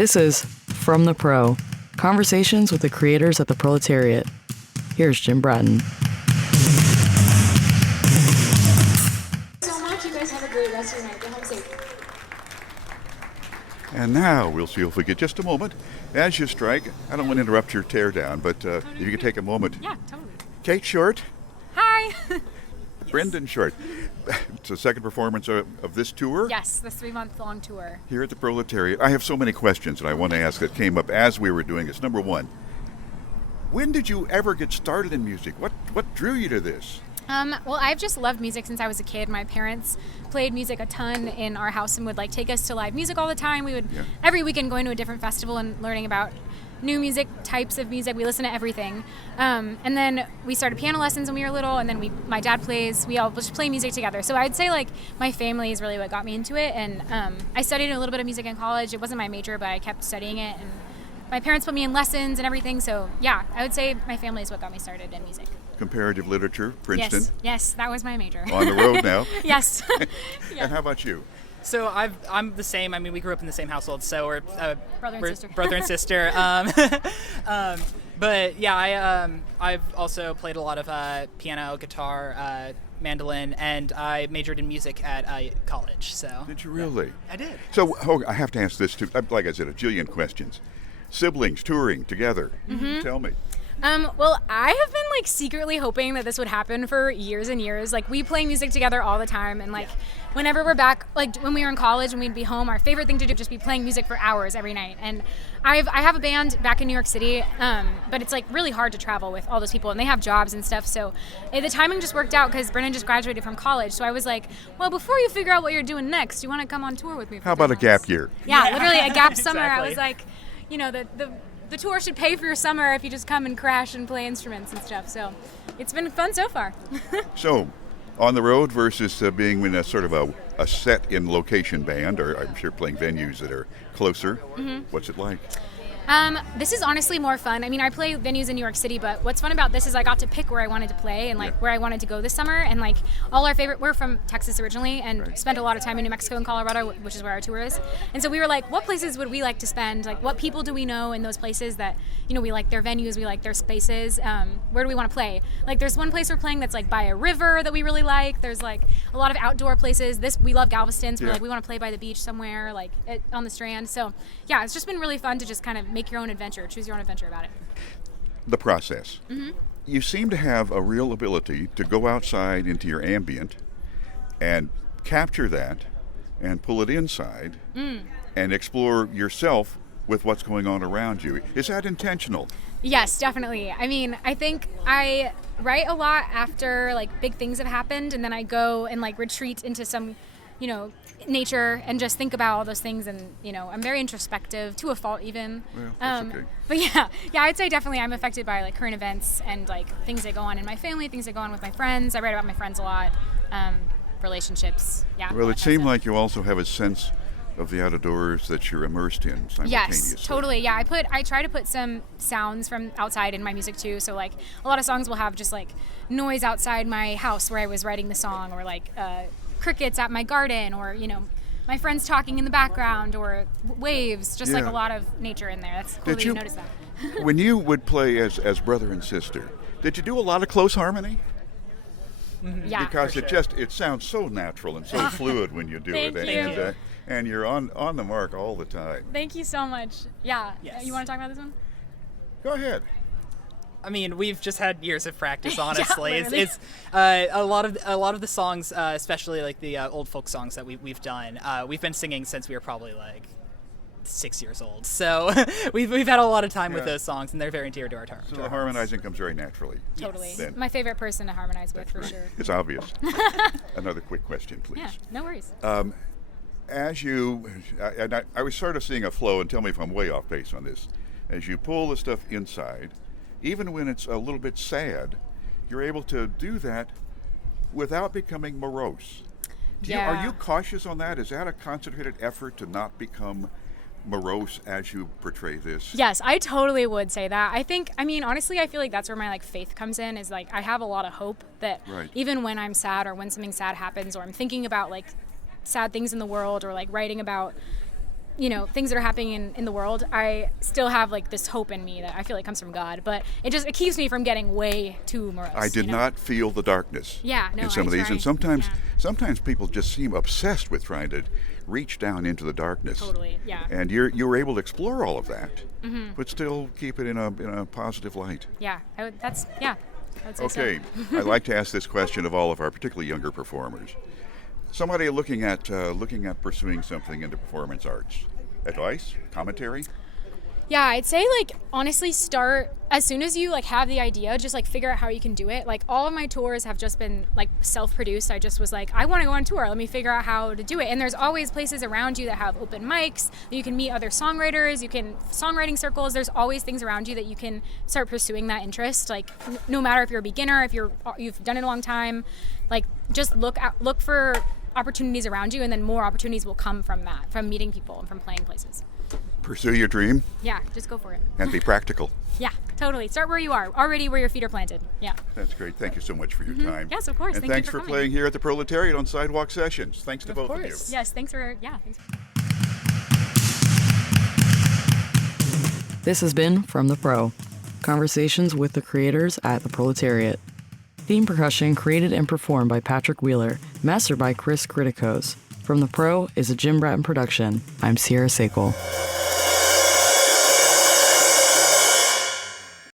This is From the Pro, conversations with the creators at the proletariat. Here's Jim Bratton. So much. You guys have a great rest of your night. Go home safe. And now we'll see if we get just a moment. As you strike, I don't want to interrupt your teardown, but if you could take a moment. Yeah, totally. Kate Short, Hi. Brendan Short. It's the second performance of this tour. Yes, this 3-month-long tour. Here at the Proletariat. I have so many questions that I want to ask that came up as we were doing this. Number one, when did you ever get started in music? What drew you to this? Well, I've just loved music since I was a kid. My parents played music a ton in our house and would take us to live music all the time. We would every weekend going to a different festival and learning about new music, types of music. We listen to everything. And then we started piano lessons when we were little, and then my dad plays. We all just play music together. So I'd say my family is really what got me into it. And I studied a little bit of music in college. It wasn't my major, but I kept studying it. And my parents put me in lessons and everything. So yeah, I would say my family is what got me started in music. Comparative literature, Princeton. Yes, that was my major. On the road now. Yes. And how about you? So I'm the same. I mean, we grew up in the same household, so we're brother and sister. But yeah, I've also played a lot of piano, guitar, mandolin, and I majored in music at college. So Did you really? Yeah, I did. So I have to ask this too. Like I said, a jillion questions. Siblings touring together. Mm-hmm. Tell me. Well, I have been secretly hoping that this would happen for years and years. We play music together all the time, and whenever we're back, when we were in college and we'd be home, our favorite thing to do would just be playing music for hours every night. And I have a band back in New York City, but it's really hard to travel with all those people, and they have jobs and stuff. So the timing just worked out because Brennan just graduated from college. So I was like, well, before you figure out what you're doing next, you want to come on tour with me? How about a gap year? Yeah, literally a gap summer. I Exactly. was like, the tour should pay for your summer if you just come and crash and play instruments and stuff. So it's been fun so far. So, on the road versus being in a sort of a set in location band, or I'm sure playing venues that are closer. Mm-hmm. What's it like? This is honestly more fun. I mean, I play venues in New York City, but what's fun about this is I got to pick where I wanted to play and where I wanted to go this summer. And all our we're from Texas originally and spent a lot of time in New Mexico and Colorado, which is where our tour is. And so we were like, what places would we like to spend? What people do we know in those places that, we like their venues, we like their spaces. Where do we want to play? There's one place we're playing that's by a river that we really like. There's a lot of outdoor places. We love Galveston, so we want to play by the beach somewhere, on the Strand. So yeah, it's just been really fun to just kind of make your own adventure, choose your own adventure about it. The process. Mm-hmm. You seem to have a real ability to go outside into your ambient and capture that and pull it inside and explore yourself with what's going on around you. Is that intentional? Yes, definitely. I mean, I think I write a lot after big things have happened, and then I go and retreat into some nature and just think about all those things, and I'm very introspective to a fault even. Well, that's okay. But yeah, I'd say definitely I'm affected by current events and things that go on in my family, things that go on with my friends. I write about my friends a lot, relationships. Yeah. Well, it seemed like you also have a sense of the outdoors that you're immersed in simultaneously. Yes, totally. Yeah, I try to put some sounds from outside in my music too. So a lot of songs will have just noise outside my house where I was writing the song, or crickets at my garden, or my friends talking in the background, or waves, just a lot of nature in there. That's cool that you noticed that. When you would play as brother and sister, did you do a lot of close harmony? Mm-hmm. Yeah, because for sure. it sounds so natural and so fluid when you do Thank it. you. And you're on the mark all the time. Thank you so much. Yeah. Yes. You want to talk about this one? Go ahead. I mean, we've just had years of practice, honestly. Yeah, it's a lot of the songs, especially the old folk songs that we've done. We've been singing since we were probably 6 years old. So we've had a lot of time with those songs, and they're very dear to our hearts. So the harmonizing comes very naturally. Totally. Then. My favorite person to harmonize with, for sure. It's obvious. Another quick question, please. Yeah, no worries. As you, I was sort of seeing a flow, and tell me if I'm way off base on this. As you pull the stuff inside, even when it's a little bit sad, you're able to do that without becoming morose. Are you cautious on that? Is that a concentrated effort to not become morose as you portray this? Yes, I totally would say that. Honestly, I feel like that's where my faith comes in, is I have a lot of hope that even when I'm sad, or when something sad happens, or I'm thinking about sad things in the world, or writing about things that are happening in the world, I still have like this hope in me that I feel like comes from God, but it keeps me from getting way too morose. I did not feel the darkness in some of these, and sometimes people just seem obsessed with trying to reach down into the darkness. Totally, yeah. And you were able to explore all of that, but still keep it in a positive light. Yeah, I would say Okay, so. I'd like to ask this question of all of our particularly younger performers. Somebody looking at pursuing something into performance arts. Advice? Commentary? Yeah, I'd say like honestly start as soon as you like have the idea, just like figure out how you can do it. Like all of my tours have just been like self-produced. I just was like, I want to go on tour. Let me figure out how to do it. And there's always places around you that have open mics. You can meet other songwriters. You can songwriting circles. There's always things around you that you can start pursuing that interest. Like no matter if you're a beginner, if you've done it a long time, like just look for opportunities around you, and then more opportunities will come from that, from meeting people and from playing places. Pursue your dream. Yeah, just go for it. And be practical. Yeah, totally. Start where you are, already where your feet are planted. Yeah. That's great. Thank you so much for your time. Yes, of course. And Thank you thanks for for coming. playing here at the Proletariat on Sidewalk Sessions. Thanks to both of you. Yes, thanks for. This has been From the Pro, conversations with the creators at the Proletariat. Theme percussion created and performed by Patrick Wheeler, mastered by Chris Criticos. From the Pro is a Jim Bratton production. I'm Sierra Sakel.